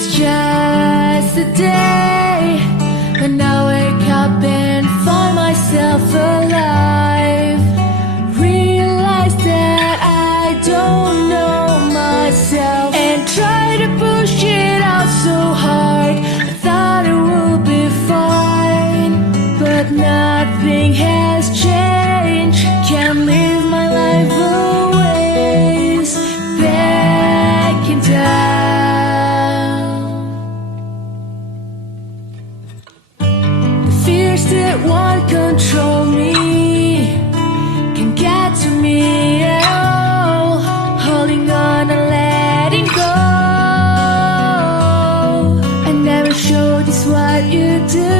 It's just a day when I wake up and find myself alive. Realize that I don't know myself and try to push it out so hard. I thought it would be fine, but nothing has changed. Can't live my life always back in time. The fears that won't control me can get to me at all. Holding on and letting go. I never showed this what you do.